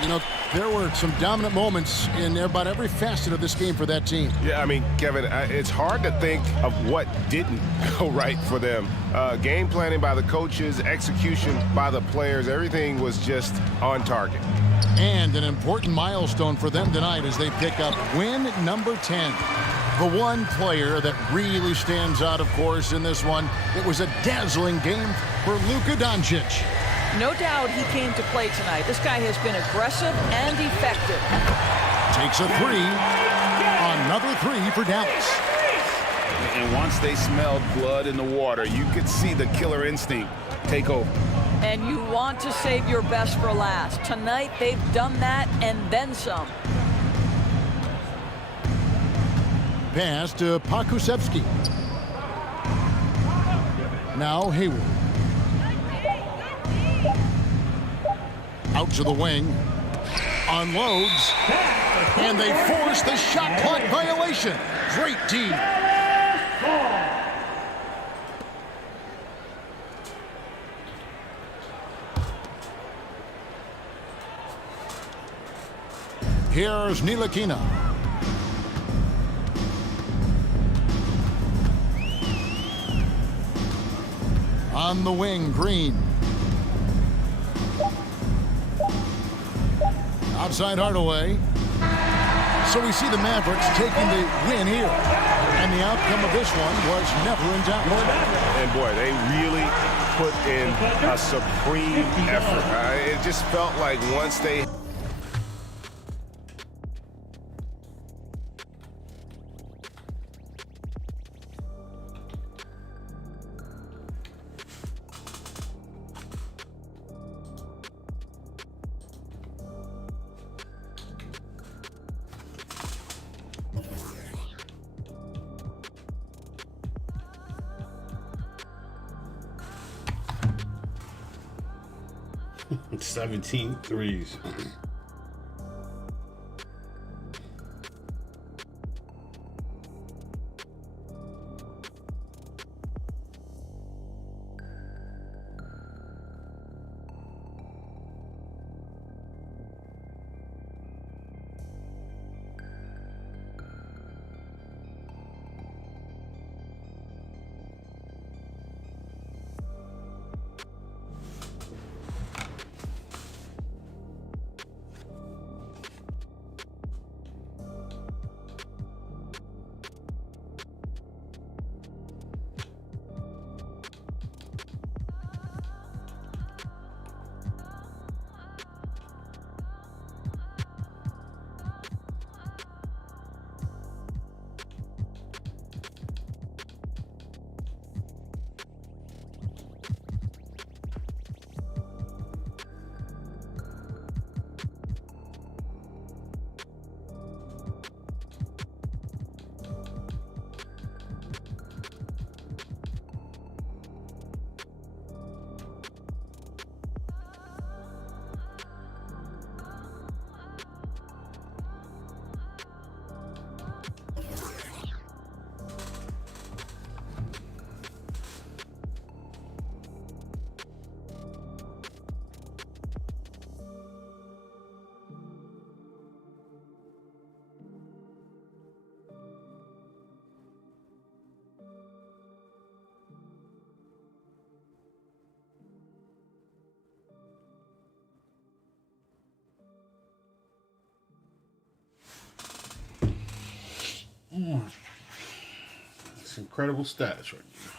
there were some dominant moments in about every facet of this game for that team. Yeah, I mean, Kevin, it's hard to think of what didn't go right for them. Game planning by the coaches, execution by the players, everything was just on target. And an important milestone for them tonight as they pick up win number 10. The one player that really stands out, of course, in this one, it was a dazzling game for Luka Doncic. No doubt he came to play tonight. This guy has been aggressive and effective. Takes a three. Another three for Dallas. And once they smelled blood in the water, you could see the killer instinct take over. And you want to save your best for last. Tonight, they've done that and then some. Pass to Pakusevsky. Now Hayward. Out to the wing. Unloads. And they force the shot clock violation. Great D. Here's Neely Kina. On the wing, Green. Outside Hardaway. So we see the Mavericks taking the win here. And the outcome of this one was never in doubt. And boy, they really put in a supreme effort. It just felt like once they... It's 17 threes. incredible stats right now.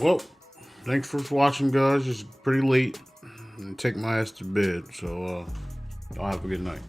Well, thanks for watching, guys. It's pretty late. And take my ass to bed, so y'all have a good night.